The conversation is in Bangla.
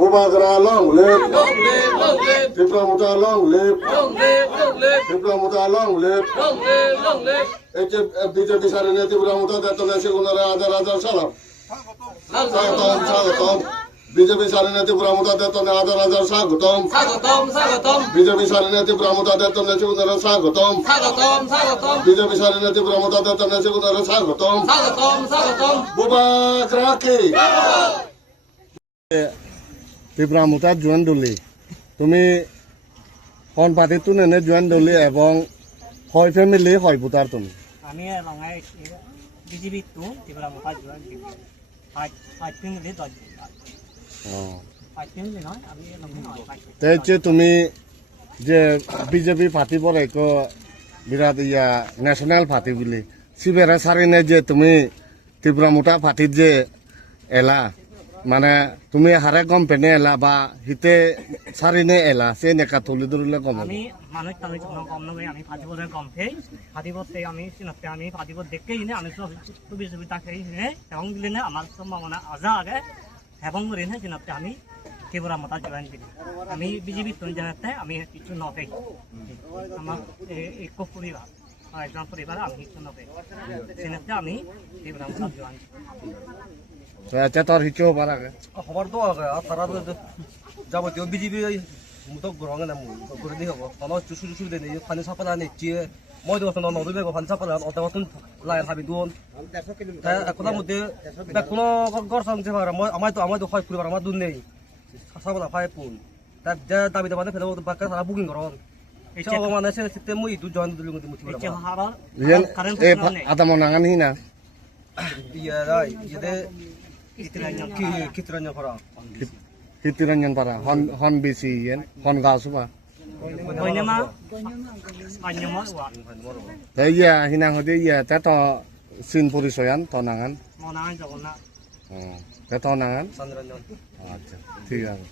Bubagra long live. Long live, long live. Tripramuta long live. Long live, long live. Tripramuta long live. Long live, long live. BJP সারিনে ত্রিপুরামুতা দেতনে সেগুনারে হাজার হাজার সালাম। স্বাগতম স্বাগতম। বিজেপি সারিনে ত্রিপুরামুতা দেতনে হাজার হাজার স্বাগতম। স্বাগতম, স্বাগতম। বিজেপি সারিনে ত্রিপুরামুতা দেতনে সেগুনারে স্বাগতম। স্বাগতম, স্বাগতম। বিজেপি সারিনে ত্রিপুরামুতা দেতনে সেগুনারে স্বাগতম। স্বাগতম, স্বাগতম। বুবাগ্রা কি ত্রিপুরামুতা জয়েন দলি তুমি কোন পার্টি তুনে জয়েন দলি এবং হয় ফ্যামিলি হয় ভোটার তুমি আমি লঙাই বিজেপি তো ত্রিপুরামুতা জয়েন পাঁচ ফ্যামিলি 10 পাঁচ ফ্যামিলি নয় আমি লঙাই যে তুমি যে বিজেপি পার্টি বলে বিরাট ইয়া ন্যাশনাল পার্টি বলি সিবেরা সারিনে যে তুমি ত্রিপুরামুতা পার্টির যে এলা মানে তুমি হারে গম পেনে এলা বা হিতে সারিনে এলা সে নেকা তুলি ধরলে গম আমি মানুষ তাদের জন্য কম নয় আমি ফাটিবলে কম খেয়ে ফাটিবতে আমি সিনতে আমি ফাটিবত দেখেই নে আমি তো বিজেপি তাকে নে এবং দিলে না আমার সম্ভাবনা আজা আগে এবং করে না সিনতে আমি ত্রিপুরামুতা জয়েন করি আমি বিজেপি তো জানাতে আমি কিছু নকে আমার এক পরিবার একজন পরিবার আমি কিছু নকে সিনতে আমি ত্রিপুরামুতা জয়েন আচ্ছা তোর হিচো পারা খবর তো তারা যাবতীয় বিজেপি মুতো গ্রহণ না করে দিয়ে হবো তখন সুবিধা নেই ফানি সাপালা নেই মই দোকান নদী বেগ ফানি সাপালা অত মতন লাই হাবি দুন একটার মধ্যে কোনো গড় সামছে পারে আমার তো হয় পরিবার আমার দুন নেই সাপালা ফাই পুন তার যা দাবি দাবানে ফেলে বাক্কা তারা বুকিং করন মানে সে মই দু জয়েন দিলুম মুতি আদা মনাঙান হি না ইয়ে কিতরঞ্জন করা Kitiranyan para hon bisi yen hon gasuba. Banyama banyama wa Iya hinang hodi iya tato sin purisoyan tonangan. mau nangan jawab na Tato nangan. sanranjon Acha. ঠিক আছে